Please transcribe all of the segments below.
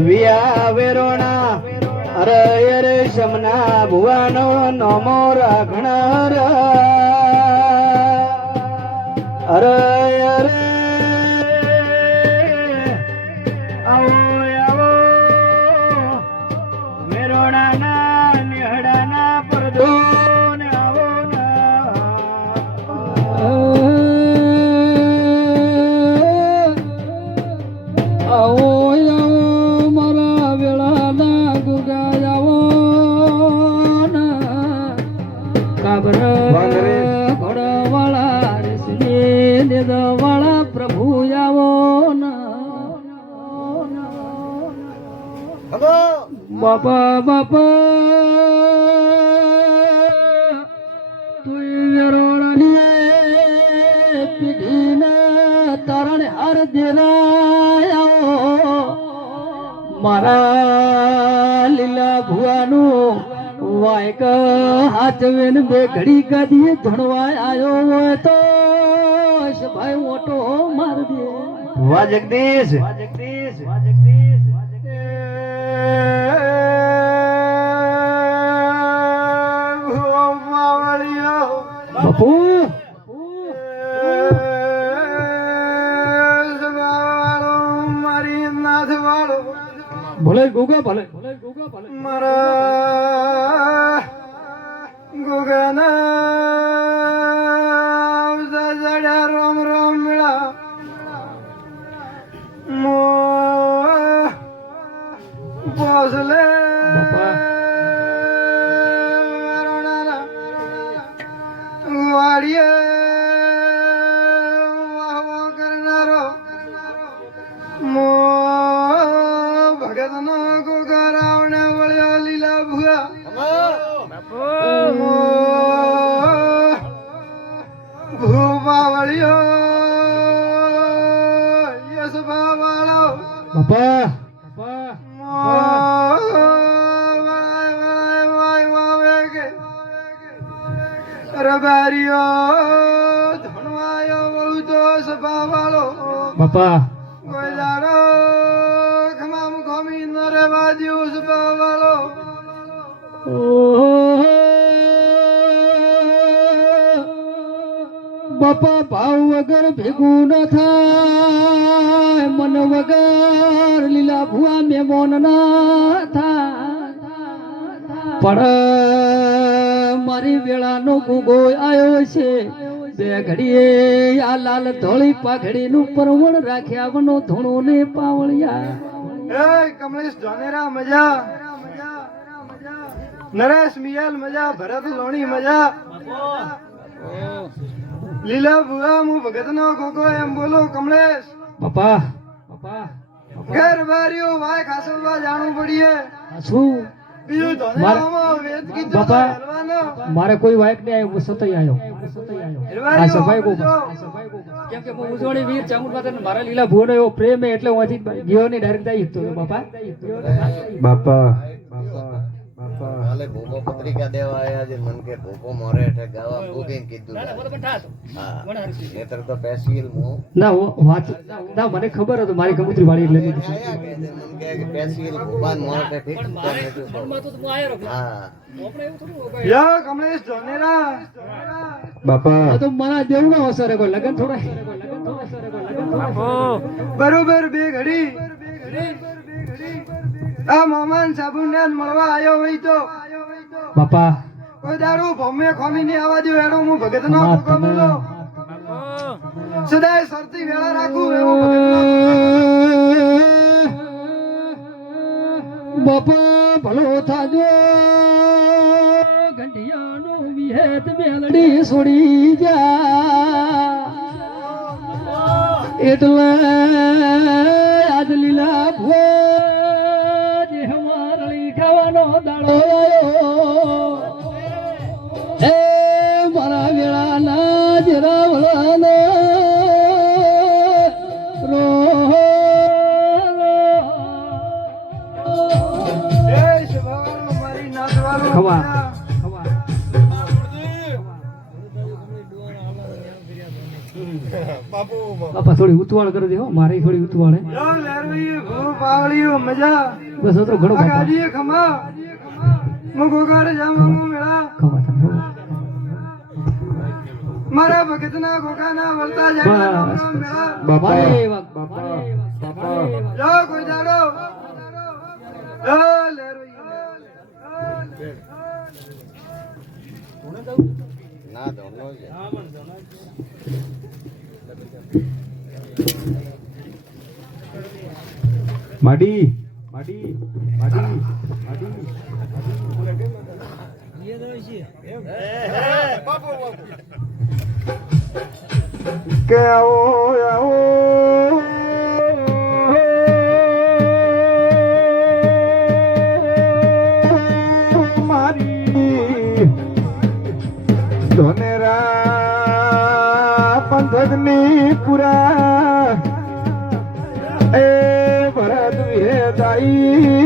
વિયા વેરોણા અરે અરે શમના ભુવાનો નમો રાખણ અરે અરે આવો આવો વેરોણાના નિહડાના પરદો ને આવો આવો મારા વેળાના ગુગાયાવો કાબર ઘોડવાળા રેસમી દેદવાળા પ્રભુ આવો બાપા બાપા તું વેરોણાની પીઢીના તારણે હાર દેરાયા મારા લીલા ભુવાનું વાયક હાચવેન બે ઘડી કાઢીએ ધણવાય આયો હોય તો ભાઈ ઓટો માર દે વાહ જગદીશ બાપુ મારી નાથ વાળો ભલે ગોગા ભલે મારા ગોગાના જડ્યા રામ રામ મેળા મો પોસલે વાડીએ વાહવો કરનારો મો ભગતનો ગોગા રાવણે વળ્યો લીલા ભુવા ભૂપા વળ્યો યશભા વાળો બાપા રબારીઓ ધણવાયો બહુ તો સભા વાળો બાપા કોઈ દાડો ખમામ ખમી ન રેવા જેવું સભા વાળો બાપા ભાવ વગર ભેગું ન થાય મન વગર લીલા ભુવા મેમોન ના થાય પણ મારી વેળાનો ગુગો આવ્યો છે બે ઘડીએ આ લાલ ધોળી પાઘડી નું પરવણ રાખ્યા વનો ધૂણો ને પાવળિયા એ કમલેશ ધોનેરા મજા નરેશ મિયાલ મજા ભરત લોણી મજા લીલા ભુવા હું ભગતનો ગોગો એમ બોલો કમલેશ બાપા ઘર બારીઓ વાય ખાસવા જાણવું પડીએ શું બીજું ધોનેરામાં વેદ કીધું બાપા હલવાનો મારે કોઈ વાયક નહીં આવ્યો હું સતઈ આવ્યો આ સભાઈ ગોગા કેમ કે હું ઉજવણી વીર ચામુંડ મારા લીલા ભુવનો એવો પ્રેમ હે એટલે હું અહીંથી ગયો ની ડાયરેક્ટ આવી તો બાપા કાલે ભૂકો પત્રિકા દેવા આયા છે મન કે ભૂકો મોરે હેઠે ગાવા બુકિંગ કીધું હા નેતર તો પેશિયલ મો ના વાત ના મને ખબર હતો મારી કબૂતરી વાળી એટલે આયા કે મન કે પેશિયલ ભૂપાન મોરે હેઠે ફિક્સ હા યો કમલેશ ધોનેરા બાપા તો મારા દેવનો અસર હે કોઈ લગન થોડા બરોબર બે ઘડી આ મોમાન સાબુને મળવા આવ્યો હોય તો બાપા કોઈ દારૂ ભમે ખોમી ની આવા દો એનો હું ભગત નો ભૂકો બોલો સદાય સરતી વેળા રાખું એવું બાપા ભલો થાજો ઘંટિયાનો વિહેત મેલડી છોડી જા એટલે આજ લીલા ભો જે હમારળી ખાવાનો દાડો એ મારા વેળાના જરા વળાના રો ખવા બાપા થોડી ઉતવાળ કરી દે હો મારી થોડી ઉતવાળ હે પાવળીઓ મજા બસ તો ઘણો બાપા ગાજીએ ખમા મુગો ગાડે જામો મેળા ખમા તને મારા ભગતના ગોગાના વળતા જાય મેળા બાપા જો કોઈ દાડો લેરો ના દોનો છે માડી માડી માડી માડી કે આવો આવો મારી ધોનેરા પંથકની પુરા એ ભરત વિહેદાઈ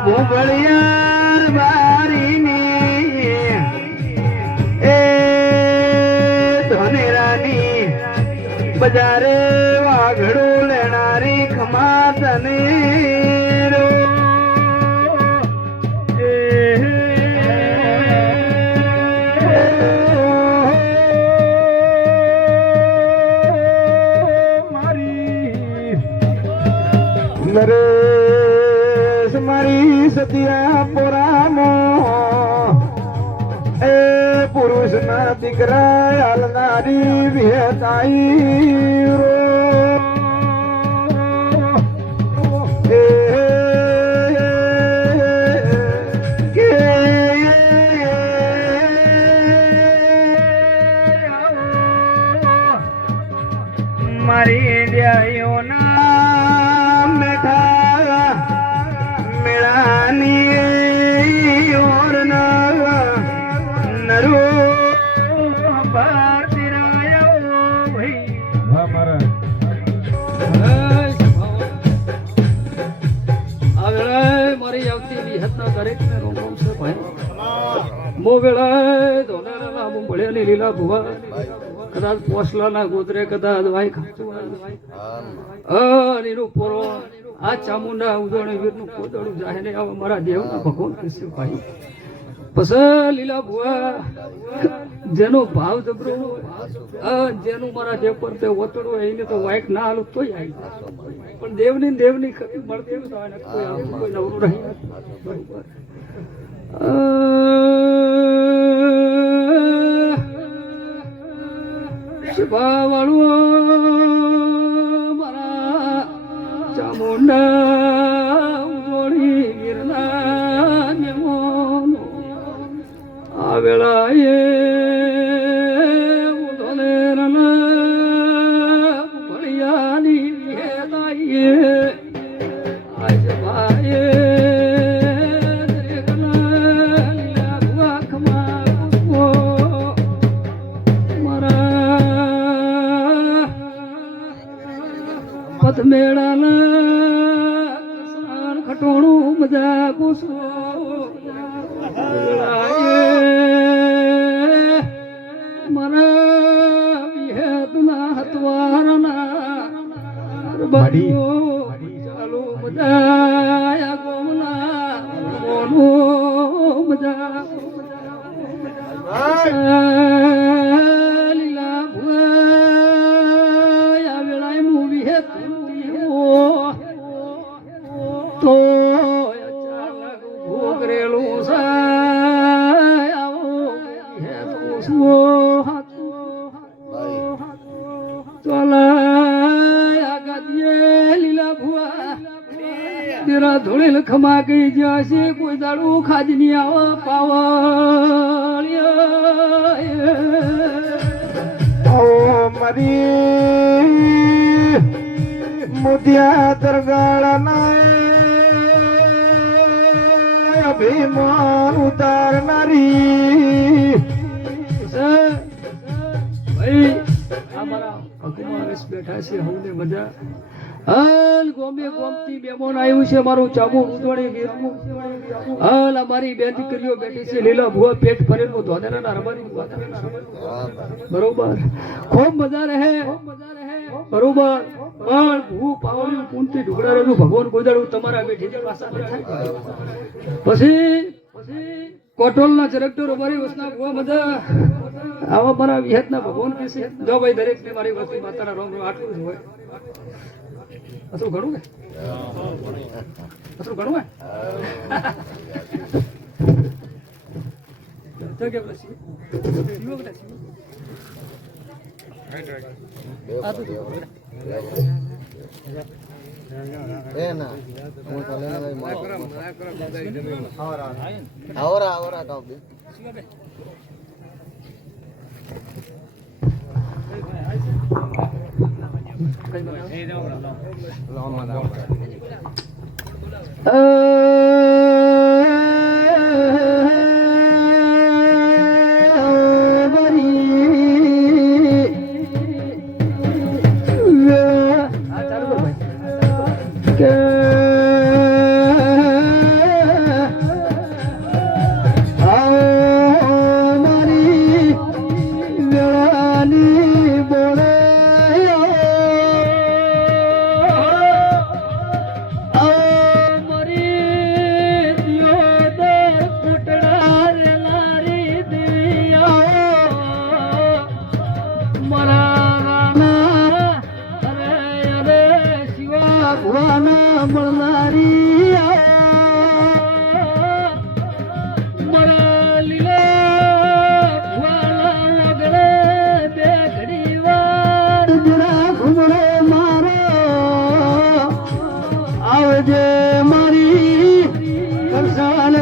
ભોગળિયા બારીની એ ધનેરાની બજારે વાઘડું લેનારી ખમા તને નરેશ મારી સતિયા પોરાનો એ પુરુષ ના દીકરા હાલનારી વિહતાઈ રો એ કે મારી ઇન્ડિયાઓના મારી આવતી વિહતના દરેકને રોમ રોમ છે ભાઈ મો વેળાએ ધોનાના મો ભળ્યાની લીલા ભુવા કદાચ પોસલાના ગોદરે કદાચ વાઈ ખાતું એનું પોરો આ ચામુંડા ઉજવણી વીરનું કોદડું જાહે ને આવા મારા દેવના ભગવાન કૃષ્ણ ભાઈ પછી લીલા ભુવા જેનો ભાવ જબરો જેનું મારા દેવ પર તે ઓતડું હોય એને તો વાઈક ના હાલું તોય આવી પણ દેવની ખરી મળતી કોઈ નવરું રહી શિવા વાળું મારા ચામુંડા ઉજોડી ગિરના નેમોનો આ વેળાએ મેળાના ખટોણું મજા કુસો મારા વિહેતના હતવારના ચાલુ મજા ગોમના મજા લીલા ભુવા વેળાએ મૂવી હે તો અચાનક ભોગરેલું આવો હે તો સો ચોલા ગાદીએ લીલા ભુવા તેરા ધોળે ખમા ગઈ જ્યાં છે કોઈ દાડું ખાજ નહીં આવો પાવળિયા મારી મોતિયા દરગાળના અભિમાન ઉતારનારી ભાઈ અમારા માણસ બેઠા છે હવને મજા હાલ ગોમે ગોમતી મહેમાન આવ્યું છે મારું ચાબુ ઉદોણી વીરનું હાલ અમારી બે દીકરીઓ બેઠી છે લીલા ભુવા પેટ ભરેલું ધોધેના રબારી બરોબર ખૂબ મજા રહે બરોબર પણ ભૂ પાવલી પૂનથી ઢુકડારેલું ભગવાન ગોદાડું તમારા બેઠી પાછા પછી કોટોલના ચરકટોર અમારી વસના ભુવા મજા આવા મારા વિહતના ભગવાન કહે છે જો ભાઈ દરેક ને મારી વસ્તી માતાના રોમ આટલું જ હોય અસરું ઘણું ને અસરું ઘણું હે તો કે પછી શિવો બેટા શિવો આ તો ના હું તો લેને આવરા કાવ દે શિવો બે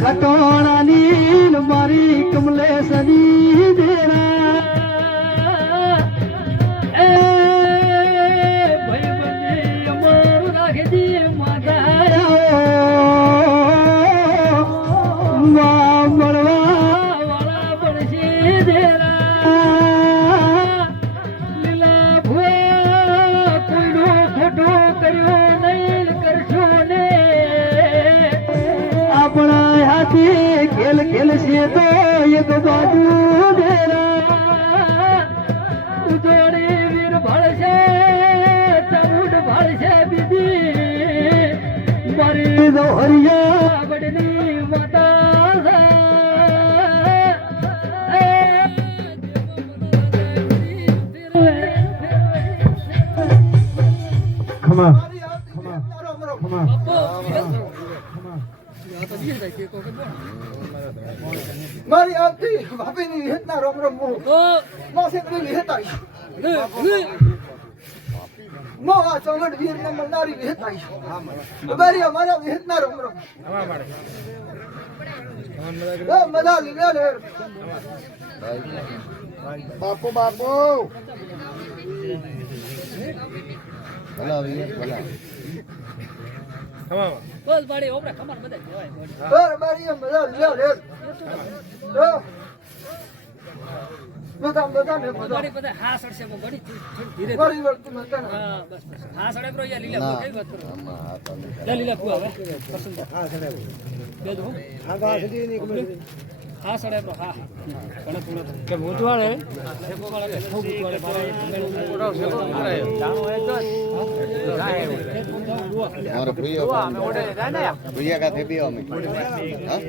ખટોણાની મારી કમલે સદી દેરા એ ભાઈ બને અમર રાખજી માધાયા મળવા વાળા પડશે દેરા લીલા ભુવા કોઈનું ખોટું કર્યું નહીં કરશો ને આપણા ખેલ ખેલ છે તો એક બાજુ ઉજોડી વીર ભળશે ચૌડ ભળશે બીજી મારી દોહરિયા બડની માતા ખમા મારી આવતી ભાભીની વિહતના રોમ રોમ મો સેકરી વિહત આવી મો આ ચોમડ વીરને મળનારી વિહત આવી મારી અમારા વિહતના રોમ રોમ મજા લીધા લે બાપુ ભલા બોલ બાડી ઓપરા ખમર બધા કહેવાય મારી મજા લીધા લે બધા ને બાડી બધા હા સડશે મો ઘડી ધીરે મારી વળતું મતન હા બસ હા સડે બ્રો યા લીલા કઈ વાત કરો લે લીલા કુ આવે પસંદ હા સડે બે દો હા બા સજી ની કમર હા સડે બ્રો હા કણે પૂરો કે ભૂતવાળે ખૂબ ભૂતવાળે મારો ભૂયા કા થેબી અમે હા